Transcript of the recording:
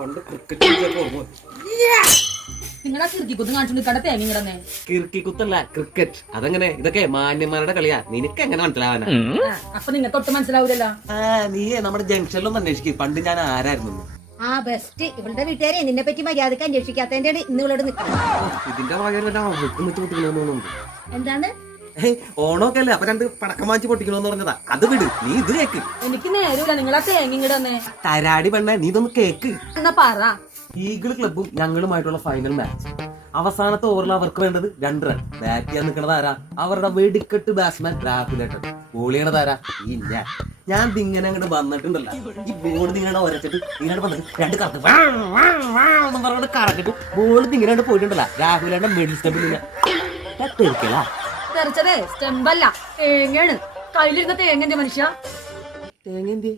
പണ്ട് ക്രിക്കറ്റ് നിങ്ങളാ കിറുക്കിക്കുത്തും കാണിച്ചു തേങ്ങ കിടന്നേ. കിർക്കിക്കുത്തല്ല ക്രിക്കറ്റ്. അതെങ്ങനെ? ഇതൊക്കെ മാന്യന്മാരുടെ കളിയാ. നിനക്ക് എങ്ങനെ മനസ്സിലാവാനാ? അപ്പൊ നിങ്ങൾക്ക് ഒട്ടും മനസ്സിലാവൂലല്ലോ. നീയേ നമ്മുടെ ജംഗ്ഷനിലൊന്നും അന്വേഷിക്കും പണ്ട് ഞാൻ ആരായിരുന്നു. ആ ബെസ്റ്റ്. ഇവളുടെ വീട്ടുകാരെ നിന്നെ പറ്റി മര്യാദക്ക് അന്വേഷിക്കാത്തതിന്റെ ഇന്ന് ഇവളോട് നിൽക്കണം. ഇതിന്റെ പകരം എന്താണ് ഓണമൊക്കെ അല്ലേ, അപ്പൊ രണ്ട് പടക്കം വാങ്ങിച്ച് പൊട്ടിക്കണോന്ന് പറഞ്ഞതാ. അത് വിട്, നീ ഇത് കേക്ക്. എനിക്ക് നേരമില്ല. നിങ്ങളാ തേങ്ങ കിടന്നേ. തരാടി പെണ്ണ, നീ ഇതൊന്ന് കേക്ക്. എന്നാ പറ. ഈഗിൾ ക്ലബും ഞങ്ങളുമായിട്ടുള്ള ഫൈനൽ മാച്ച്. അവസാനത്തെ ഓവറിൽ അവർക്ക് വേണ്ടത് 2 റൺ. ബാറ്റ് ചെയ്യാൻ നിൽക്കണത് ആരാ? അവരുടെ വെടിക്കെട്ട് ബാറ്റ്സ്മാൻ രാഹുലേട്ടൻ. ബോൾ ചെയ്യണത് ആരാ? ഇല്ല. ഞാൻ ഇങ്ങനെ അങ്ങോട്ട് വന്നിട്ടുണ്ടല്ലോ, ഈ ബോൾ നിങ്ങളുടെ ഒരച്ചിട്ട് ഇങ്ങനെ വന്നിട്ട് 2 കറക്ക് പറഞ്ഞിട്ട് കറക്കിട്ട് ബോൾ ഇങ്ങനെ പോയിട്ടുണ്ടല്ലോ. രാഹുലേട്ടൻ മിഡിൽ സ്റ്റെപ്പിൽ തെറിക്കലാ. തെറിച്ചതേ സ്റ്റെമ്പല്ല, തേങ്ങയാണ്. കയ്യിലിരുന്ന തേങ്ങന്റെ മനുഷ്യ. തേങ്ങ എന്ത്?